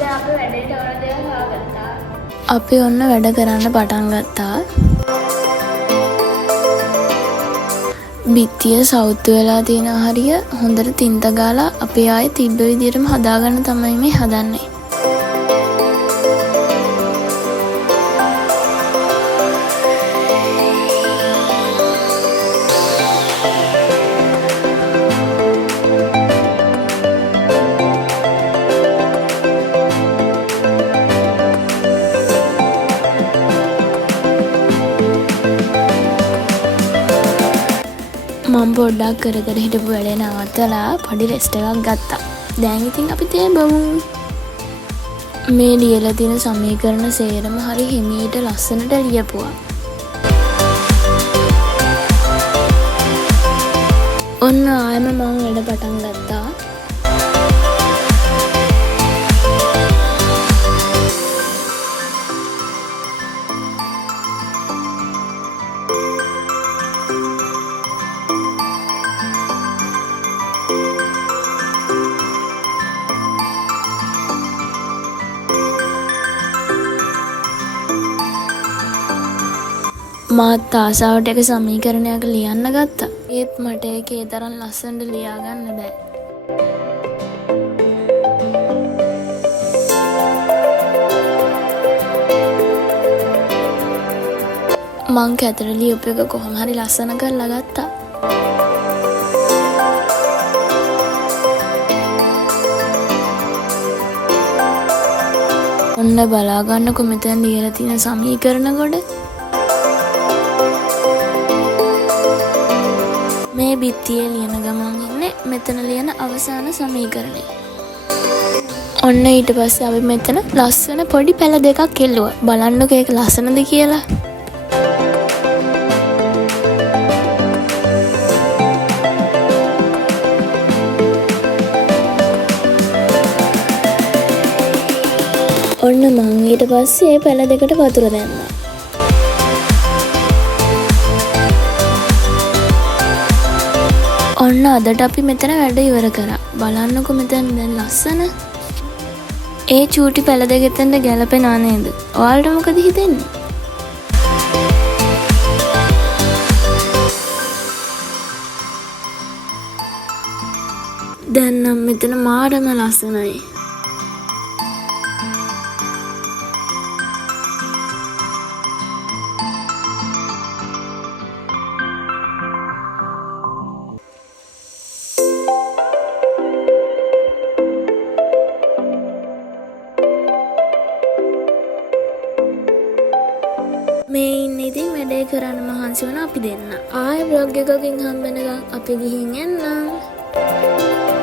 දැන් අපි වැඩේට ඕන දේවල් හොයාගත්තා. අපි ඔන්න වැඩ කරන්න පටන් ගත්තා. බිත්තිය සවුත්තු වෙලා තියෙන හරිය හොඳට තින්ත ගාලා අපි ආයේ තිබ්බ විදිහටම හදාගන්න තමයි මේ හදන්නේ. මම පොඩ්ඩක් කර කර හිටපු වැඩේ නවත්තලා පොඩි රෙස්ට් එකක් ගත්තා. දැන් ඉතින් අපි තේබමු. මේ ලියලා තියෙන සමීකරණ සේරම හරි හිමීට ලස්සනට ලියපුවා. ඔන්න ආයෙම මම වැඩ පටන් ගත්තා. මාත් ආසාවට එක සමීකරණයක් ලියන්න ගත්තා. ඒත් මට ඒකේ තරම් ලස්සනට ලියා ගන්න බෑ. මං කැතට ලියපු එක කොහොම හරි ලස්සන කරලා ගත්තා. ඔන්න බලා ගන්නකො මෙතන ලියලා තියෙන සමීකරණ ගොඩ. මේ බිත්තියේ ලියන ගමන් ඉන්නේ මෙතන ලියන අවසාන සමීකරණය. ඔන්න ඊට පස්සේ අපි මෙතන ලස්සන පොඩි පැල දෙකක් එල්ලුවා. බලන්නකෝ ඒක ලස්සනද කියලා. ඔන්න මං ඊට පස්සේ මේ පැල දෙකට වතුර දැම්මා. ඔන්න අදට අපි මෙතන වැඩ ඉවර කරා. බලන්නකො මෙතන දැන් ලස්සන. ඒ චූටි පැල දෙක එතනට ගැලපෙනා නේද? ඔයාලට මොකද හිතෙන්නේ? දැන් නම් මෙතන මාරම ලස්සනයි. මේ ඉන්නේ ඉතින් වැඩේ කරන්න මහන්සි වෙන අපි දෙන්න. ආයෙ බ්ලොග් එකකින් හම්බ වෙනකන් අපි ගිහින් එන්නම්.